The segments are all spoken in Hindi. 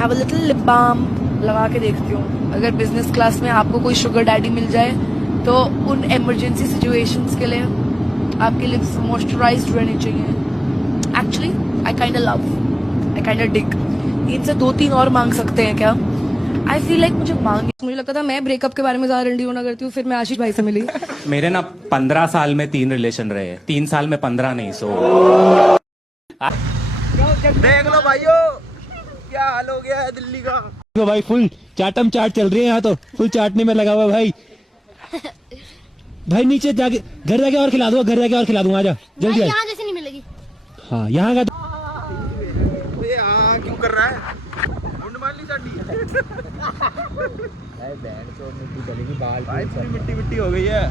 Have a little lip balm लगा के देखती हूँ। अगर बिजनेस क्लास में आपको कोई शुगर डैडी मिल जाए तो उन इमरजेंसी सिचुएशंस के लिए आपके लिप्स मॉइस्चराइज्ड रहने चाहिए। एक्चुअली आई काइंड ऑफ डिग। इनसे 2-3 और मांग सकते हैं क्या? आई फील लाइक मुझे लगता था मैं ब्रेकअप के बारे में ज्यादा रंडी होना करती हूँ, फिर मैं आशीष भाई से मिली। मेरे ना 15 साल में 3 रिलेशन रहे, 3 साल में 15 नहीं। सो देख लो भाइयों क्या हाल हो गया है दिल्ली का। तो भाई फुल चाटम चाट चल रही है यहाँ, तो फुल चाटने में लगा हुआ भाई। भाई नीचे जाके घर जाके और खिला दो, घर जाके और खिला दूंगा। आजा जल्दी। यहाँ जैसे नहीं मिलेगी। हाँ यहाँ का ये क्यों कर रहा है? मुंड मार ली साडी। भाई पूरी मिट्टी मिट्टी हो गई है।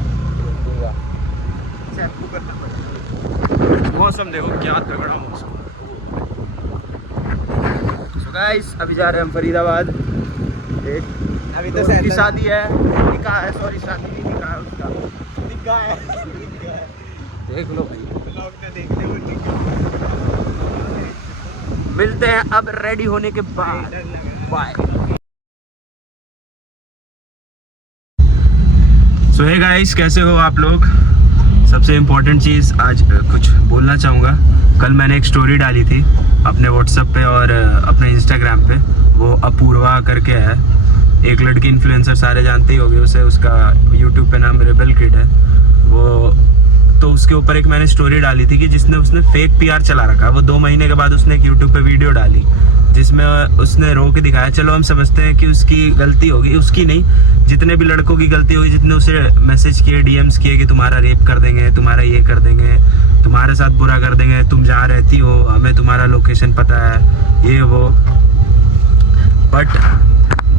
शैम्पू करना पड़ेगा। मौसम देखो क्या तगड़ा मौसम। So guys, अभी जा रहे हैं हम फरीदाबाद। अभी तो की शादी है, निकाह है, सॉरी शादी नहीं निकाह है उसका। निकाह है। देख लो भाई, देखने मिलते हैं अब रेडी होने के बाद। बाय। सो हे गाइस, कैसे हो आप लोग? सबसे इम्पोर्टेंट चीज़ आज कुछ बोलना चाहूँगा। कल मैंने एक स्टोरी डाली थी अपने व्हाट्सएप पे और अपने इंस्टाग्राम पे। वो अपूर्वा करके है, एक लड़की इन्फ्लुएंसर, सारे जानते ही होंगे उसे। उसका यूट्यूब पे नाम रेबल किड है वो। तो उसके ऊपर एक मैंने स्टोरी डाली थी कि जिसने उसने फेक पीआर चला रखा। वो 2 महीने के बाद उसने एक यूट्यूब पे वीडियो डाली जिसमें उसने रो के दिखाया। चलो हम समझते हैं कि उसकी गलती होगी, उसकी नहीं, जितने भी लड़कों की गलती होगी जितने उसे मैसेज किए, डीएम्स किए कि तुम्हारा रेप कर देंगे, तुम्हारा ये कर देंगे, तुम्हारे साथ बुरा कर देंगे, तुम जहाँ रहती हो हमें तुम्हारा लोकेशन पता है, ये वो। बट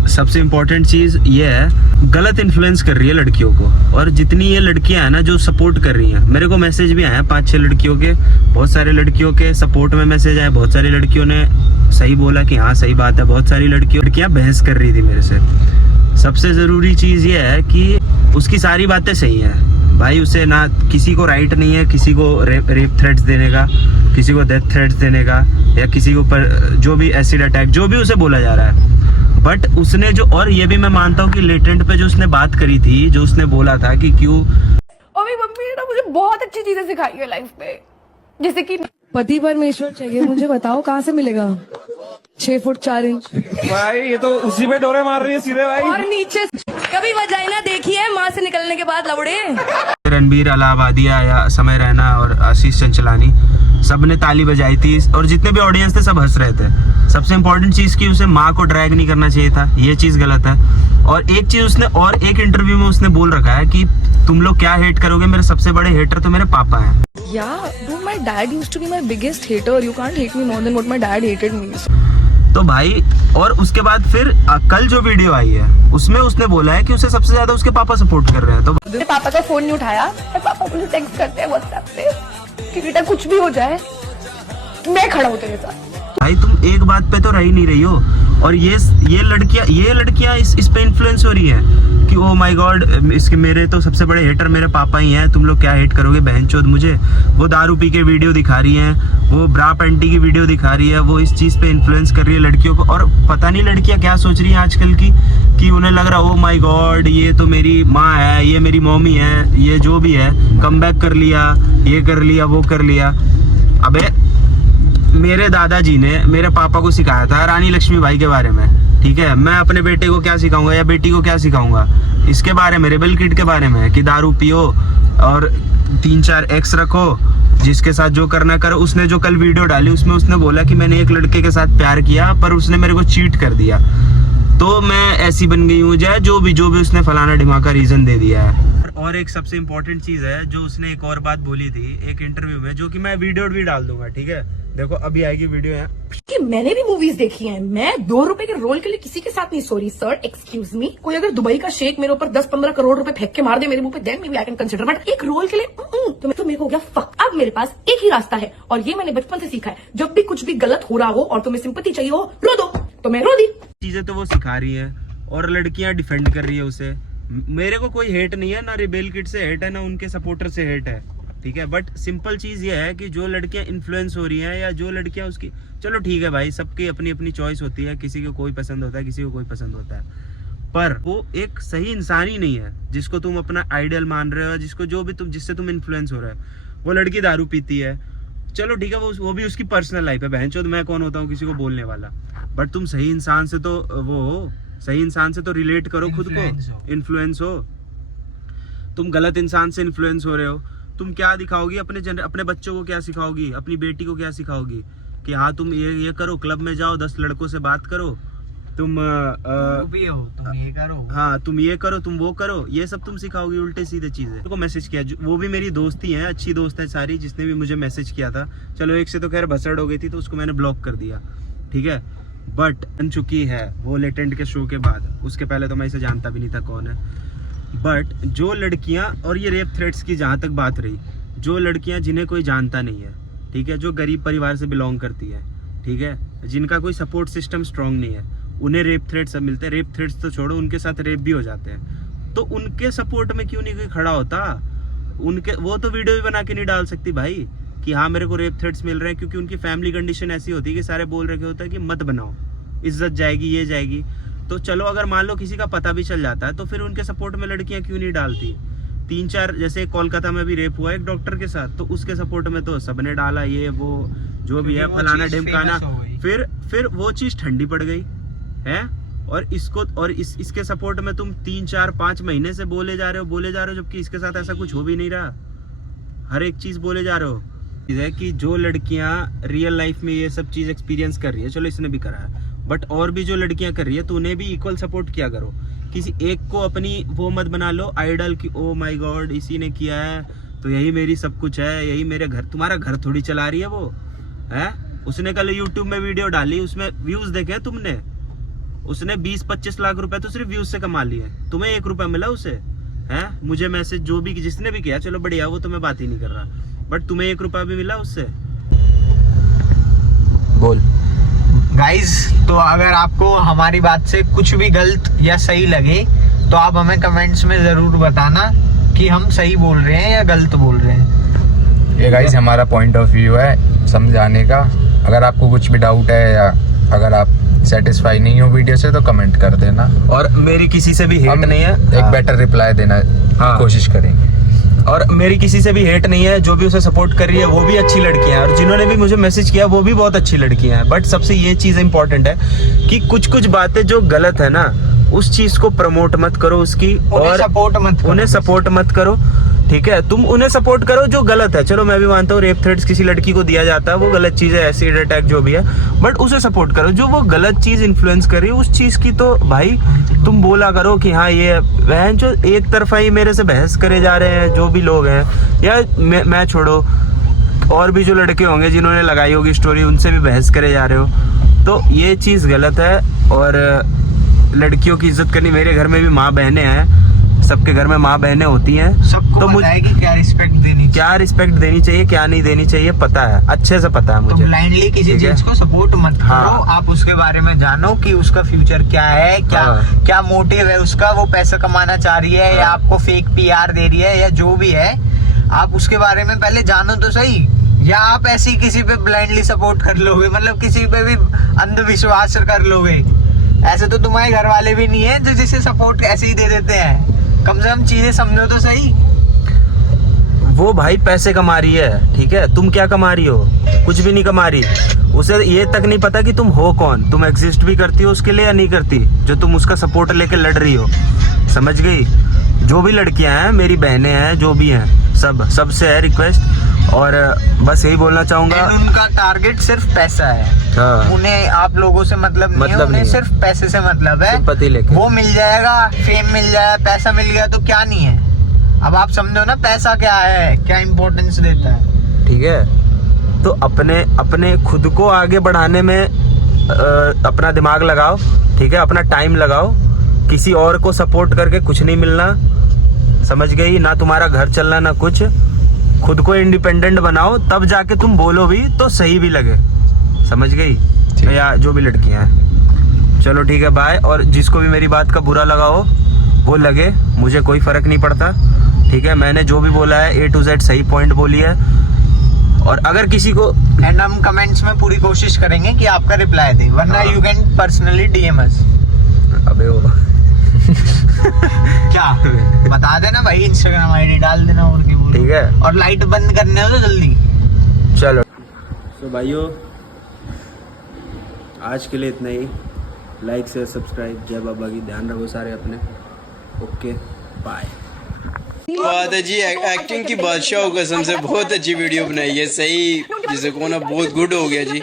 सबसे इम्पोर्टेंट चीज़ ये है, गलत इन्फ्लुएंस कर रही है लड़कियों को। और जितनी ये लड़कियां हैं ना जो सपोर्ट कर रही हैं, मेरे को मैसेज भी आए हैं 5-6 लड़कियों के, बहुत सारे लड़कियों के सपोर्ट में मैसेज आए। बहुत सारी लड़कियों ने सही बोला कि हाँ सही बात है। बहुत सारी लड़कियां बहस कर रही थी मेरे से। सबसे ज़रूरी चीज़ ये है कि उसकी सारी बातें सही हैं भाई। उसे ना किसी को राइट नहीं है किसी को रेप थ्रेट्स देने का, किसी को डेथ थ्रेट्स देने का, या किसी के ऊपर जो भी एसिड अटैक जो भी उसे बोला जा रहा है। बट उसने जो, और ये भी मैं मानता हूँ कि लेटेंट पे जो उसने बात करी थी, जो उसने बोला था कि क्यों। और मेरी मम्मी ने ना मुझे बहुत अच्छी चीजें सिखाई है लाइफ में, जैसे कि पति परमेश्वर चाहिए मुझे, बताओ कहाँ से मिलेगा? 6 फुट 4 इंच भाई ये तो उसी पे डोरे मार रही है सीधे भाई। और नीचे कभी वजाइना देखी है माँ से निकलने के बाद लवड़े? रणबीर अलाहाबादिया या समय रैना और आशीष चंचलानी सब ने ताली बजाई थी और जितने भी ऑडियंस थे सब हंस रहे थे। सबसे इम्पोर्टेंट चीज की उसे माँ को ड्रैग नहीं करना चाहिए था, ये चीज गलत है। और एक चीज उसने, और एक इंटरव्यू में उसने बोल रखा है कि तुम लोग क्या हेट करोगे, मेरे सबसे बड़े हेटर तो मेरे पापा हैं। Yeah, dude, my dad used to be my biggest hater. You can't hate me more than what my dad hated me. तो भाई, और उसके बाद फिर कल जो वीडियो आई है उसमें उसने बोला है कि उसे सबसे ज्यादा उसके पापा सपोर्ट कर रहे हैं। तो मेरे पापा का फोन नहीं उठाया, मेरे पापा मुझे टेक्स्ट करते हैं व्हाट्सएप पे कि बेटा कुछ भी हो जाए मैं खड़ा हूँ तेरे साथ। भाई तुम एक बात पे तो रह ही नहीं रही हो। और ये लड़कियां इस पे इन्फ्लुएंस हो रही हैं कि ओ माय गॉड, इसके मेरे तो सबसे बड़े हेटर मेरे पापा ही हैं, तुम लोग क्या हेट करोगे बहनचोद मुझे। वो दारू पी के वीडियो दिखा रही हैं, वो ब्रा पैंटी की वीडियो दिखा रही है, वो इस चीज़ पे इन्फ्लुएंस कर रही है लड़कियों को। और पता नहीं लड़कियां क्या सोच रही हैं आजकल की, कि उन्हें लग रहा ओ माय गॉड ये तो मेरी माँ है, ये मेरी मम्मी है, ये जो भी है कमबैक कर लिया, ये कर लिया, वो कर लिया। अबे मेरे दादाजी ने मेरे पापा को सिखाया था रानी लक्ष्मीबाई के बारे में, ठीक है। मैं अपने बेटे को क्या सिखाऊंगा या बेटी को क्या सिखाऊंगा इसके बारे में, रेबल किड के बारे में, कि दारू पियो और 3-4 एक्स रखो, जिसके साथ जो करना करो। उसने जो कल वीडियो डाली उसमें उसने बोला कि मैंने एक लड़के के साथ प्यार किया पर उसने मेरे को चीट कर दिया, तो मैं ऐसी बन गई हूँ, जो भी उसने फलाना ढिमाका रीजन दे दिया है। और एक सबसे इम्पोर्टेंट चीज है जो उसने एक और बात बोली थी एक इंटरव्यू में, जो कि मैं वीडियो भी डाल दूंगा, ठीक है। देखो अभी आएगी वीडियो है कि मैंने भी मूवीज देखी हैं। मैं 2 रुपए के रोल के लिए किसी के साथ नहीं। Sorry sir, excuse me. कोई अगर दुबई का शेख मेरे ऊपर 10-15 करोड़ रुपए फेंक के मार दे मेरे मुंह पे, then may be I can consider. But एक रोल के लिए तो मेरे को हो गया फक। अब मेरे पास एक ही रास्ता है और ये मैंने बचपन से सीखा है, जब भी कुछ भी गलत हो रहा हो और तुम्हें सिंपैथी चाहिए हो, रो दो। तो मैं रो दी। चीजें तो वो सिखा रही है और लड़कियां डिफेंड कर रही है उसे। मेरे को कोई हेट नहीं है, ना रिबेल किड से हेट है, ना उनके सपोर्टर से हेट है। ठीक है। बट सिंपल चीज ये है कि जो लड़कियां इन्फ्लुएंस हो रही हैं या जो लड़कियां उसकी, चलो ठीक है भाई, सबकी अपनी अपनी चॉइस होती है, किसी को कोई पसंद होता है, किसी को कोई पसंद होता है, पर वो एक सही इंसान ही नहीं है जिसको तुम अपना आइडियल मान रहे हो, जिसको जो भी तुम, जिससे तुम इन्फ्लुएंस हो रहे हो। वो लड़की दारू पीती है, चलो ठीक है, वो भी उसकी पर्सनल लाइफ है, बहनचोद मैं कौन होता हूँ किसी को बोलने वाला। बट तुम सही इंसान से तो सही इंसान से तो रिलेट करो, खुद को इन्फ्लुएंस हो। तुम गलत इंसान से इन्फ्लुएंस हो रहे हो, तुम क्या दिखाओगी अपने बच्चों को, क्या सिखाओगी, अपनी बेटी को क्या सिखाओगी कि हाँ तुम ये करो, क्लब में जाओ, 10 लड़कों से बात करो, तुम भी हो, तुम ये करो, हाँ तुम ये करो, तुम वो करो, ये सब तुम सिखाओगी, उल्टे सीधे चीजें। को मैसेज किया, वो भी मेरी दोस्ती है, अच्छी दोस्त है सारी, जिसने भी मुझे मैसेज किया था, चलो एक से तो खैर भसड़ हो गई थी तो उसको मैंने ब्लॉक कर दिया, ठीक है। बट बन चुकी है वो लेटेंट के शो के बाद, उसके पहले तो मैं इसे जानता भी नहीं था कौन है। बट जो लड़कियां, और ये रेप थ्रेट्स की जहाँ तक बात रही, जो लड़कियां जिन्हें कोई जानता नहीं है, ठीक है, जो गरीब परिवार से बिलोंग करती है, ठीक है, जिनका कोई सपोर्ट सिस्टम स्ट्रांग नहीं है, उन्हें रेप थ्रेट्स सब मिलते हैं। रेप थ्रेट्स तो छोड़ो, उनके साथ रेप भी हो जाते हैं, तो उनके सपोर्ट में क्यों नहीं कोई खड़ा होता? उनके, वो तो वीडियो भी बना के नहीं डाल सकती भाई कि हाँ मेरे को रेप थ्रेट्स मिल रहे हैं, क्योंकि उनकी फैमिली कंडीशन ऐसी होती है कि सारे बोल रखे होता है कि मत बनाओ, इज्जत जाएगी, ये जाएगी। तो चलो अगर मान लो किसी का पता भी चल जाता है तो फिर उनके सपोर्ट में लड़कियां क्यों नहीं डालती? 3-4, जैसे कोलकाता में भी रेप हुआ एक डॉक्टर के साथ, तो उसके सपोर्ट में तो सबने डाला, ये वो जो भी है, फलाना ढिमकाना, फिर वो चीज ठंडी पड़ गई है। और इसको, और इसके सपोर्ट में तुम 3-4-5 महीने से बोले जा रहे हो, जबकि इसके साथ ऐसा कुछ हो भी नहीं रहा, हर एक चीज बोले जा रहे हो। है कि जो लड़कियां रियल लाइफ में ये सब चीज एक्सपीरियंस कर रही है, चलो इसने भी करा है, बट और भी जो लड़कियां कर रही है तो उन्हें भी इक्वल सपोर्ट किया करो। किसी एक को अपनी वो मत बना लो आइडल की, ओ माय गॉड इसी ने किया है तो यही मेरी सब कुछ है, यही मेरे घर, तुम्हारा घर थोड़ी चला रही है वो है। उसने कल यूट्यूब में वीडियो डाली, उसमें व्यूज देखे तुमने? उसने 20-25 लाख रुपए तो सिर्फ व्यूज से कमा लिए, तुम्हें 1 रुपया मिला उसे है? मुझे मैसेज जो भी जिसने भी किया, चलो बढ़िया, वो तो मैं बात ही नहीं कर रहा, बट तुम्हें 1 रुपया भी मिला उससे? बोल गाइज। तो अगर आपको हमारी बात से कुछ भी गलत या सही लगे तो आप हमें कमेंट्स में जरूर बताना कि हम सही बोल रहे हैं या गलत बोल रहे हैं। ये गाइज हमारा पॉइंट ऑफ व्यू है समझाने का। अगर आपको कुछ भी डाउट है या अगर आप सेटिस्फाई नहीं हो वीडियो से तो कमेंट कर देना, और मेरी किसी से भी हेट नहीं है, एक बेटर रिप्लाई देना कोशिश करेंगे। और मेरी किसी से भी हेट नहीं है, जो भी उसे सपोर्ट कर रही है वो भी अच्छी लड़कियां हैं, और जिन्होंने भी मुझे मैसेज किया वो भी बहुत अच्छी लड़कियां हैं। बट सबसे ये चीज इंपॉर्टेंट है कि कुछ बातें जो गलत है ना, उस चीज को प्रमोट मत करो उसकी, और उन्हें सपोर्ट मत करो, ठीक है। तुम उन्हें सपोर्ट करो जो गलत है, चलो मैं भी मानता हूँ रेप थ्रेट्स किसी लड़की को दिया जाता है, वो गलत चीज है, एसिड अटैक जो भी है, बट उसे सपोर्ट करो। जो वो गलत चीज इन्फ्लुएंस कर रही है उस चीज की तो भाई तुम बोला करो कि हाँ ये बहन जो एक तरफा ही मेरे से बहस करे जा रहे हैं जो भी लोग हैं, या मैं छोड़ो और भी जो लड़के होंगे जिन्होंने लगाई होगी स्टोरी, उनसे भी बहस करे जा रहे हो, तो ये चीज गलत है। और लड़कियों की इज्जत करनी, मेरे घर में भी माँ बहनें हैं, सबके घर में माँ बहनें होती हैं, सबको तो पता है कि क्या रिस्पेक्ट देनी चाहिए, क्या नहीं देनी चाहिए, पता है, अच्छे से पता है मुझे। तो ब्लाइंडली किसी चीज को सपोर्ट मत करो। हाँ। आप उसके बारे में जानो कि उसका फ्यूचर क्या है, क्या मोटिव है उसका, वो पैसा कमाना चाह रही है या आपको फेक पीआर दे रही है, या जो भी है, आप उसके बारे में पहले जानो तो सही। या आप ऐसे ही किसी पे ब्लाइंडली सपोर्ट कर लोगे, मतलब किसी पे भी अंधविश्वास कर लोगे, ऐसे तो तुम्हारे घर वाले भी नहीं है जो जिसे सपोर्ट ऐसे ही दे देते हैं। कम से कम चीजें समझो तो सही। वो भाई पैसे कमा रही है, ठीक है, तुम क्या कमा रही हो? कुछ भी नहीं कमा रही। उसे ये तक नहीं पता कि तुम हो कौन, तुम एग्जिस्ट भी करती हो उसके लिए या नहीं करती, जो तुम उसका सपोर्ट लेके लड़ रही हो। समझ गई? जो भी लड़कियां हैं, मेरी बहनें हैं, जो भी हैं, सबसे है रिक्वेस्ट, और बस यही बोलना चाहूंगा, उनका टारगेट सिर्फ पैसा है। हाँ। उन्हें आप लोगों से मतलब नहीं है, उन्हें सिर्फ पैसे से मतलब है। सिंपैथी लेके वो मिल जाएगा, फेम मिल जाएगा, पैसा मिल गया तो क्या नहीं है। अब आप समझो ना पैसा क्या है, क्या इम्पोर्टेंस देता है, ठीक है। तो अपने खुद को आगे बढ़ाने में अपना दिमाग लगाओ, ठीक है, अपना टाइम लगाओ। किसी और को सपोर्ट करके कुछ नहीं मिलना, समझ गई? ना तुम्हारा घर चलना ना कुछ। खुद को इंडिपेंडेंट बनाओ, तब जाके तुम बोलो भी तो सही भी लगे। समझ गई? या जो भी लड़कियां हैं, चलो ठीक है, बाय। और जिसको भी मेरी बात का बुरा लगा हो वो लगे, मुझे कोई फर्क नहीं पड़ता, ठीक है, मैंने जो भी बोला है A to Z सही पॉइंट बोली है। और अगर किसी को एंड हम कमेंट्स में पूरी कोशिश करेंगे कि आपका रिप्लाई दे, वरना यू कैन पर्सनली डीएम अस। अबे वो क्या बता देना भाई, इंस्टाग्राम आईडी डाल देना और क्या बोलो। ठीक है। और लाइट बंद करने हो तो जल्दी। चलो तो भाइयों आज के लिए इतना ही। Like share subscribe. जय बाबा की। ध्यान रखो सारे अपने। Okay bye. बात है जी, एक्टिंग की बादशाह कसम से बहुत अच्छी वीडियो बनाई है, सही जिसे को ना बहुत गुड हो गया जी।